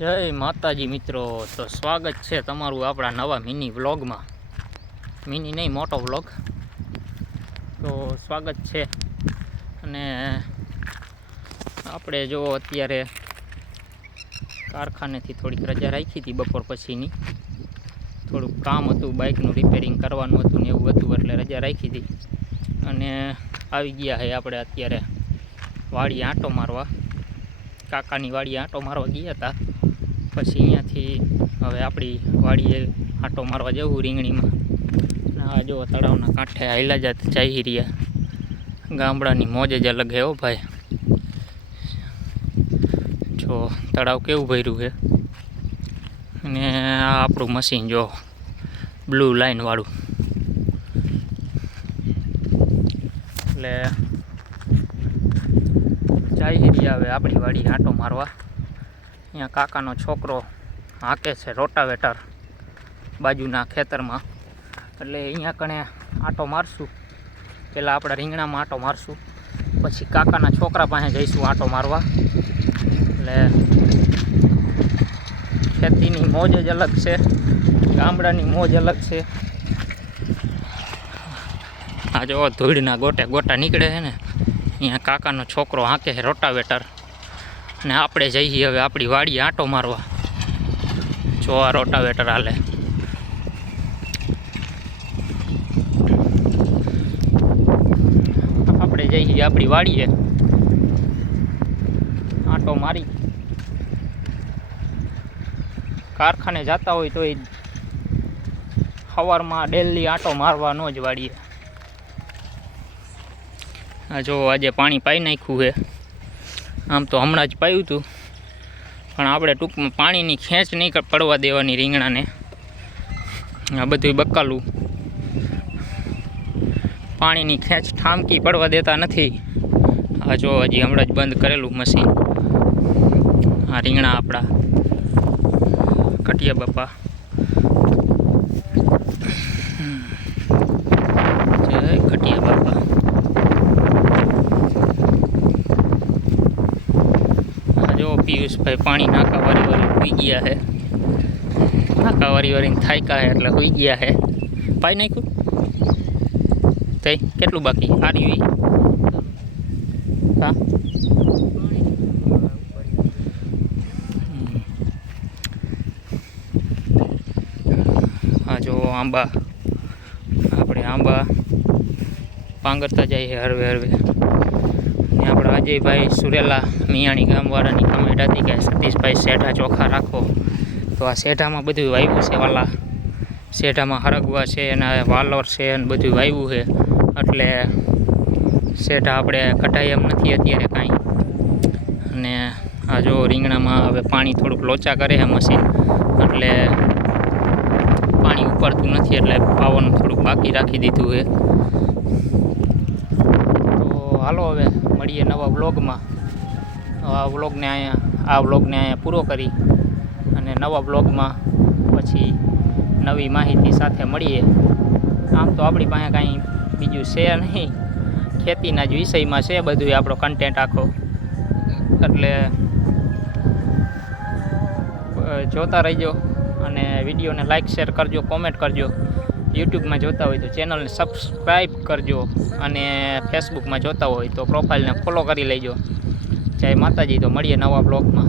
જય માતાજી મિત્રો, તો સ્વાગત છે તમારું આપણા નવા મિની વ્લોગમાં. મિની નહીં, મોટો વ્લોગ. તો સ્વાગત છે. અને આપણે જો અત્યારે કારખાનેથી થોડીક રજા રાખી હતી બપોર પછીની. થોડુંક કામ હતું, બાઇકનું રિપેરિંગ કરવાનું હતું ને એવું હતું, એટલે રજા રાખી હતી. અને આવી ગયા છે આપણે અત્યારે વાડી આંટો મારવા. કાકાની વાડી આંટો મારવા ગયા હતા. પછી અહીંયાથી હવે આપણી વાડીએ આંટો મારવા જવું રીંગણીમાં. આ જો તળાવના કાંઠે હાઈલા જઈ રહ્યા. ગામડાની મોજ જ અલગ હે હો ભાઈ. જો તળાવ કેવું ભર્યું છે. અને આ આપણું મશીન જો બ્લુ લાઇન વાળું. એટલે જઈ રહ્યા હવે આપણી વાડી આંટો મારવા. અહીંયા કાકાનો છોકરો હાંકે છે રોટાવેટર બાજુના ખેતરમાં. એટલે અહીંયા કણે આંટો મારશું. પહેલાં આપણા રીંગણામાં આંટો મારશું, પછી કાકાના છોકરા પાસે જઈશું આંટો મારવા. એટલે ખેતીની મોજ જ અલગ છે, ગામડાની મોજ અલગ છે. આ જો ધૂળના ગોટા નીકળે છે ને, અહીંયા કાકાનો છોકરો હાંકે છે રોટાવેટર. ને આપણે જઈએ હવે આપણી વાડીએ આંટો મારવા. જો આ રોટાવેટર હાલે. આપણે જઈએ આપણી વાડીએ આંટો મારી. કારખાને જતા હોય તો એ સવારમાં ડેલી આંટો મારવાનો જ વાડીએ. આ જો આજે પાણી પાઈ નાખ્યું છે. આમ તો હમણાં જ પાયું હતું, પણ આપણે ટૂંકમાં પાણીની ખેંચ નહીં પડવા દેવાની રીંગણાને. આ બધું બકાલું પાણીની ખેંચ ઠામકી પડવા દેતા નથી. આ જો હજી હમણાં જ બંધ કરેલું મશીન. આ રીંગણા આપણા કટિયા બાપા. જય કટિયા બાપા. પિયુષભાઈ પાણી નાકા વારી હોઈ ગયા છે. નાકા વારી થાયકા છે એટલે હોઈ ગયા છે. પાઈ નાખ્યું થઈ કેટલું બાકી આર્યું? હા, હા જો આંબા, આપણે આંબા પાંગરતા જાય હરવે હરવે. આપણા અજયભાઈ સુરેલા મિયાણી ગામવાળાની કમેન્ટ હતી કે સતીશભાઈ શેઢા ચોખા રાખો. તો આ શેઢામાં બધું વાવ્યું છે. વાલા શેઢામાં હરગવા છે અને વાલોર છે અને બધું વાવ્યું છે. એટલે શેઢા આપણે કઢાય એમ નથી અત્યારે કાંઈ. અને આ જો રીંગણામાં હવે પાણી થોડુંક લોચા કરે છે મશીન, એટલે પાણી ઉપરતું નથી, એટલે પાવાનું થોડુંક બાકી રાખી દીધું છે. હાલો હવે મળીએ નવા વ્લોગમાં. આ વ્લોગને અહીંયા પૂરો કરી અને નવા વ્લોગમાં પછી નવી માહિતી સાથે મળીએ. આમ તો આપણી પાસે કાંઈ બીજું છે નહીં, ખેતીના જ વિષયમાં છે બધું આપણો કન્ટેન્ટ આખો. એટલે જોતા રહેજો અને વિડીયોને લાઇક શેર કરજો, કોમેન્ટ કરજો. યુટ્યુબમાં જોતા હોય તો ચેનલને સબસ્ક્રાઈબ કરજો અને ફેસબુકમાં જોતા હોય તો પ્રોફાઇલને ફોલો કરી લેજો. જય માતાજી. તો મળીએ નવા બ્લોગમાં.